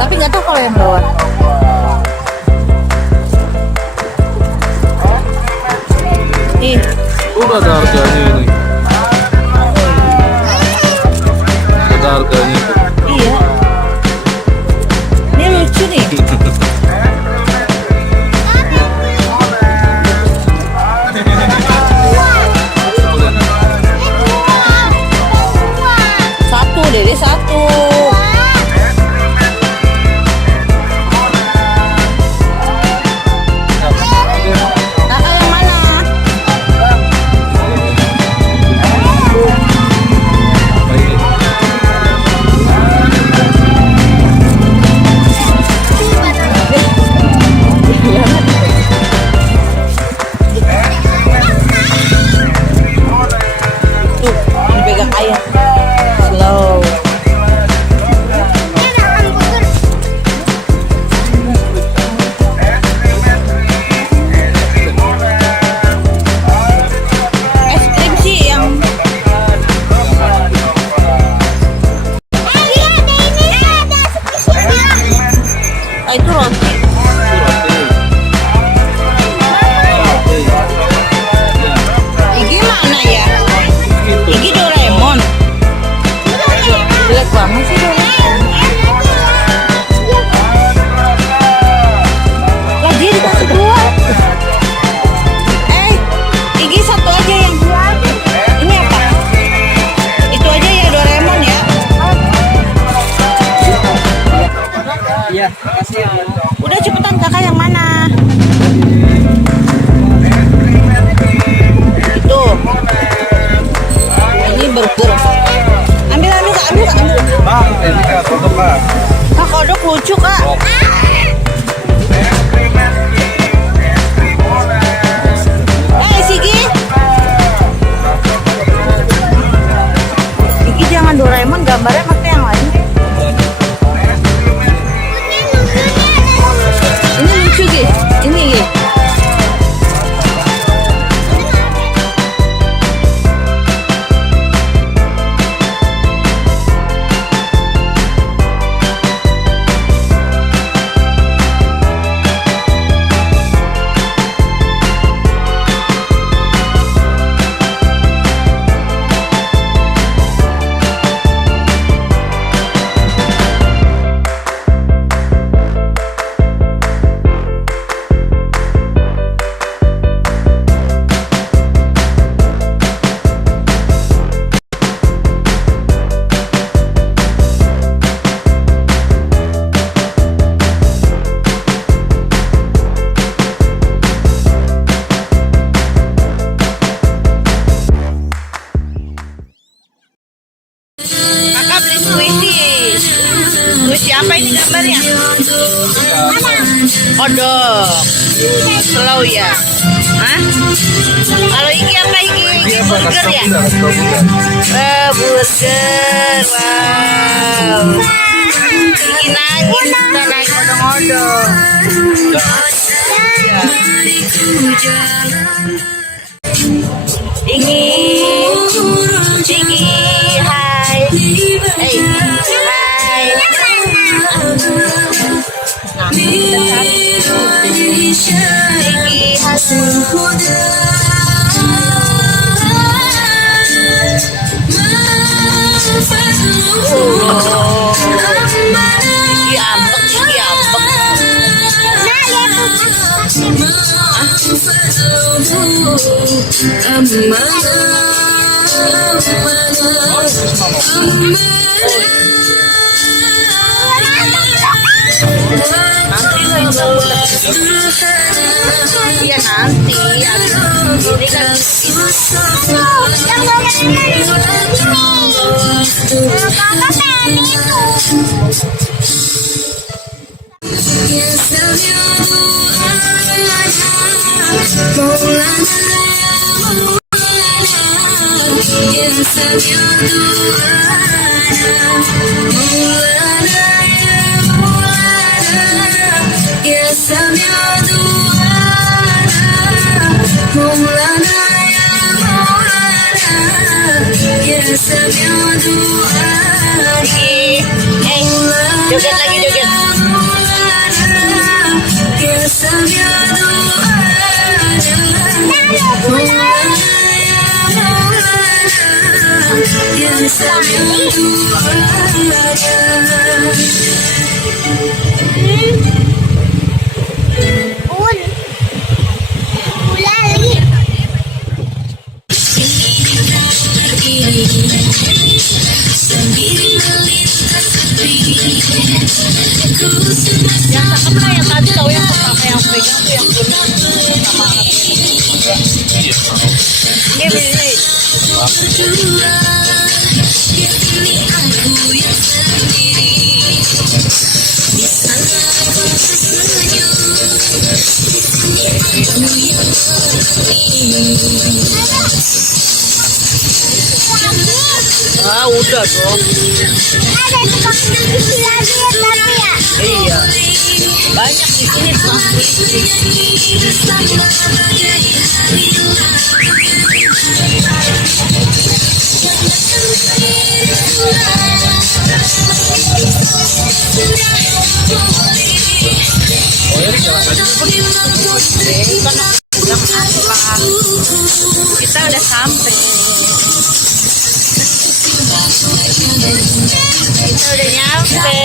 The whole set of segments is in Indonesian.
Tapi nggak tahu kalau yang bawah. Nih. Udah ada harganya ini. Ada harganya. Iya. Ini lucu nih. Satu, Dede satu. Kakak yang mana? Tuh, dipegang ayah. Slow. Es krim sih yang itu roti. Ini mana ya? Ini Doraemon. Jelek banget sih Doraemon. Lah dia dikasih dua. Ini satu aja yang ini apa? Itu aja ya Doraemon ya. Iya, makasih ya. Udah cepetan kakak yang mana? Itu. Ini burger. Ambil Kak, ambil. Bang, ini Kak, kodok Kak. Kak kodok lucu Kak. Sigi. Sigi jangan Doraemon, gambarnya pakai yang lain. Ini lucu Gi. Ini Gi. Kakak beli squishy. Squishy apa ini gambarnya? Kodok. Slow ya. Hah? Kalau ini apa ini? Burger ya? Burger. Wow. Ini nangis udah naik odong-odong. Ya. Ini hai. Hai. Iya nanti ini kan yang banyak ini kakak pengen joget lagi joget. lukis. Yang cakep lah yang tadi tahu yang pertama yang pegang tuh yang kuning sama ini beli. Ah udah dong. Ada tukang polisi lagi ya tapi ya. Iya. Banyak di sini tukang polisi. Kita udah sampai. Kita udah nyampe.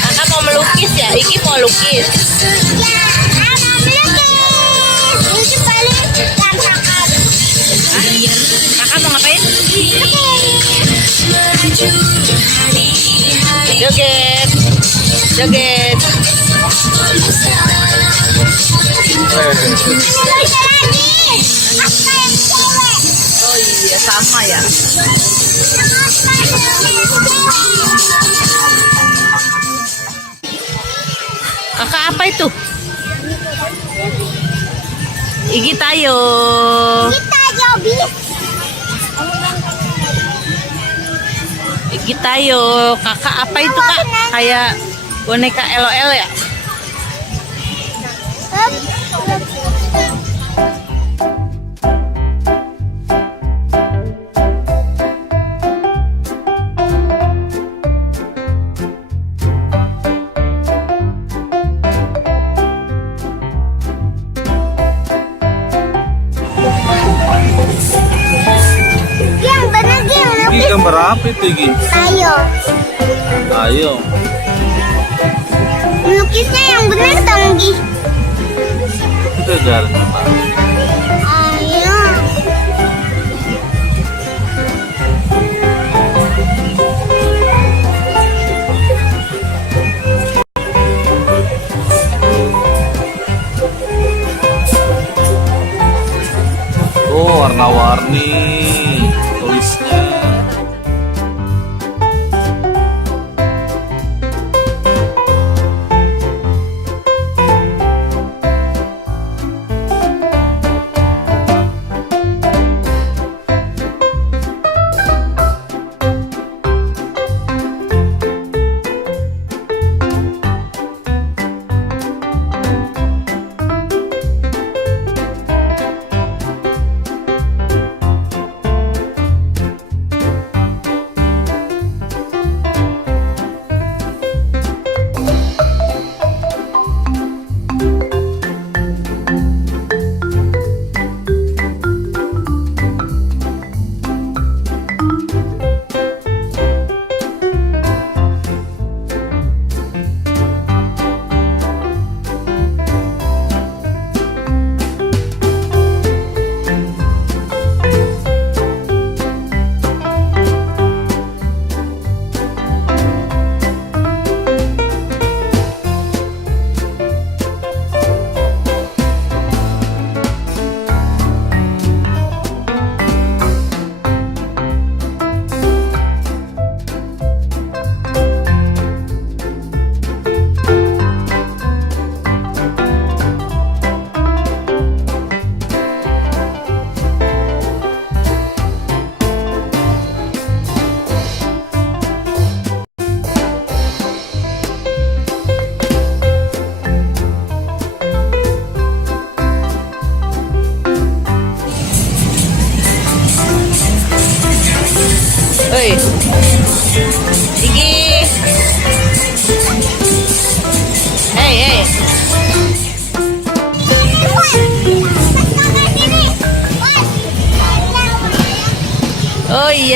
Kakak mau melukis ya? Iki mau lukis. Ya, mau melukis. Ini paling gampang. Hah? Kakak mau ngapain? Joget. Joget. Oh iya sama ya. Kakak apa itu? Igi tayo. Kita jobi. Igi tayo. Kakak apa itu kak? Kayak boneka LOL ya? Yang benar yang Ini lukis. gambar apa itu Gi? Ayo. Ayo. Melukisnya yang benar dong, Gi. Itu garis apa? Ayo. Oh, warna-warni tulisnya.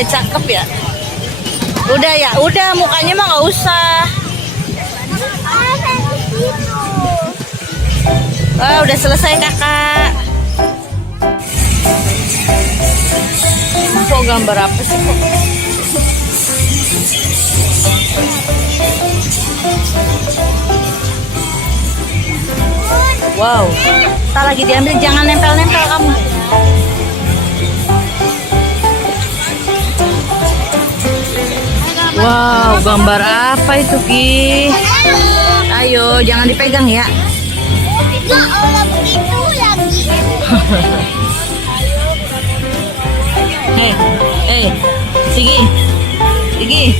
dia cakep ya. Udah ya, udah mukanya mah nggak usah. Wah, udah selesai kakak. Kok gambar apa sih kok? Wow, tak lagi diambil, jangan nempel-nempel kamu. Wow, gambar apa itu Ki? Ayo, jangan dipegang ya. Ya Allah, begitu lagi. Hei, Sigi, Sigi.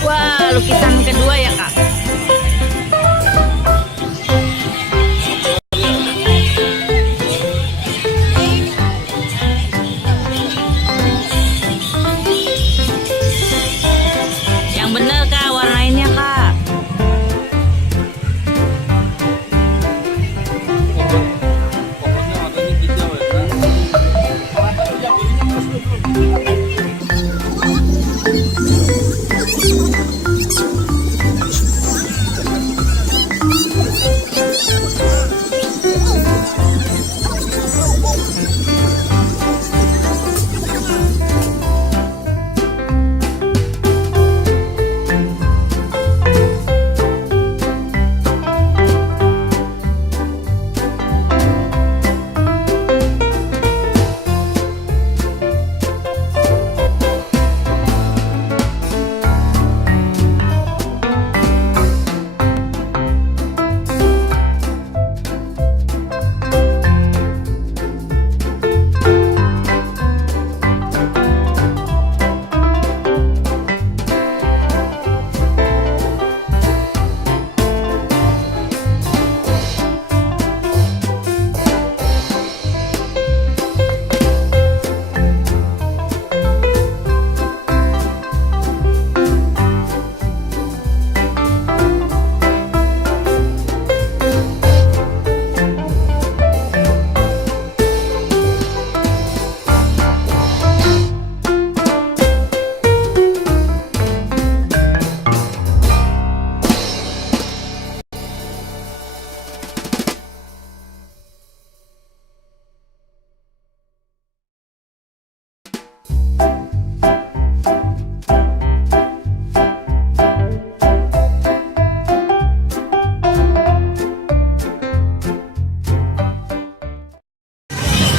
Wah, lukisan kedua ya kak. Yang bener kak, warnainnya kak. Pokoknya matanya hijau ya kan.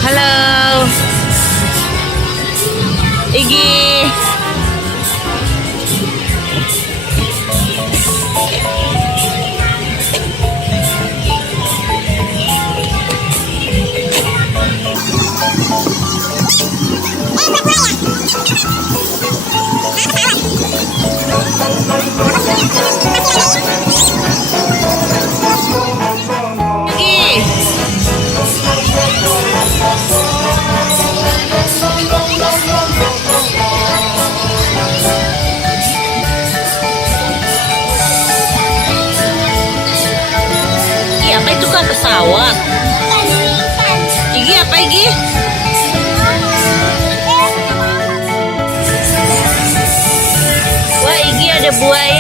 Halo, Igi. Igi, apa itu kan pesawat? Igi apa Igi? Wah, Igi ada buaya.